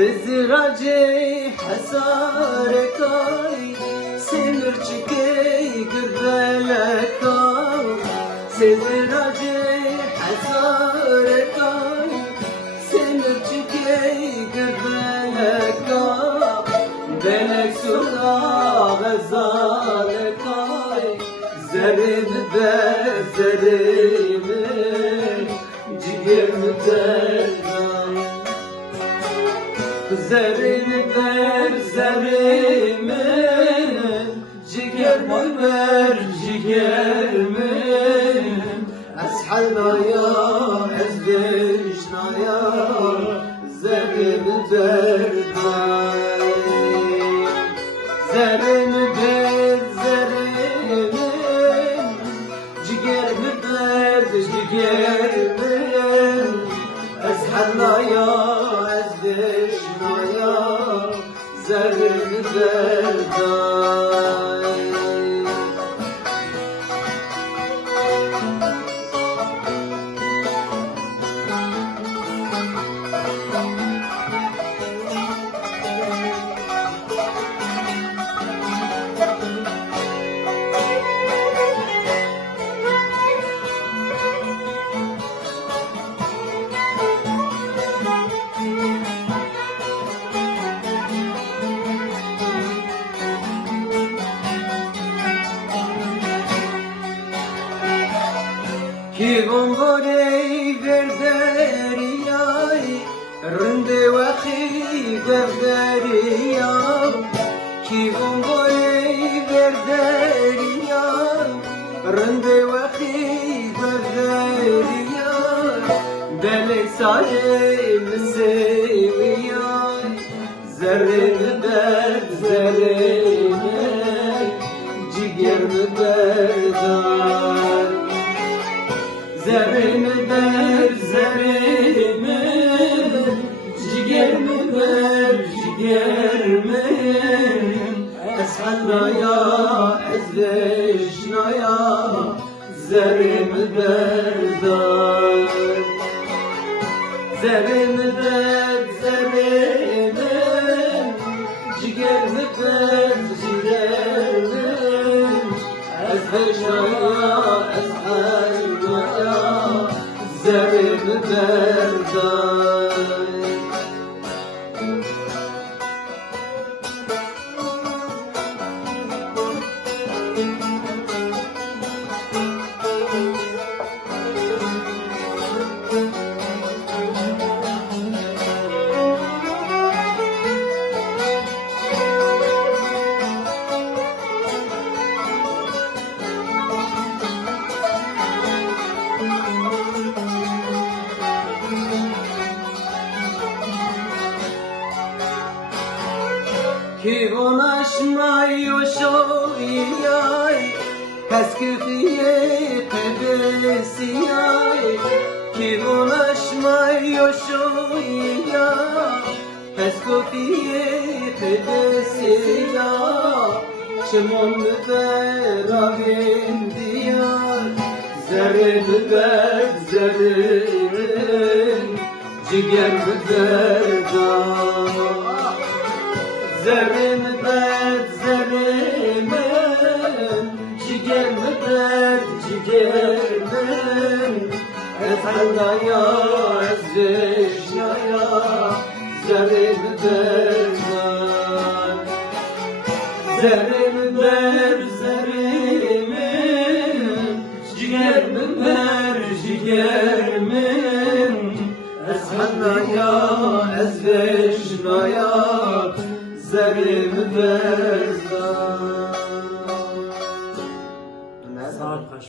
سزراجي حساركاي سمرچكي قبلكاي سزراجي حساركاي سمرچكي قبلكاي بلك سودا غزالكاي زرم بزرم جيم درداي زرم بزرم جيم جيم أسحلنا يا أزدشنا يا زرم درداي زرم بزرم جيم جيم أسحلنا يا أزدشنا يا زرم درداي Ki bomborey verderiyay Rinde vakhi verderiyay Ki bomborey verderiyay Rinde vakhi verderiyay Belek salim seviyay Zerrin derd zerrin Ciger müderdar Zerrimi ver zerrimi Cigerimi ver cigerimi Eshalna ya ezleşna ya Zerrimi ver dar Zerrimi ver zerrimi Cigerimi ver cigerimi Ezleşna ya ezleşna ya زرم بردای Ki ulaşmıyor şoyay Kaskıfiye kebesiyay Ki ulaşmıyor şoyay Kaskıfiye kebesiyay Şimon müberavin diyay Zerrin müber zerrin Ciger müberdar Zerrin bed zerrimin Ciger bed cigermin Eshalna ya ezleşna ya Zerrin bed Zerrin bed zerrimin Ciger bed cigermin Eshalna ya ezleşna ya زرم بردار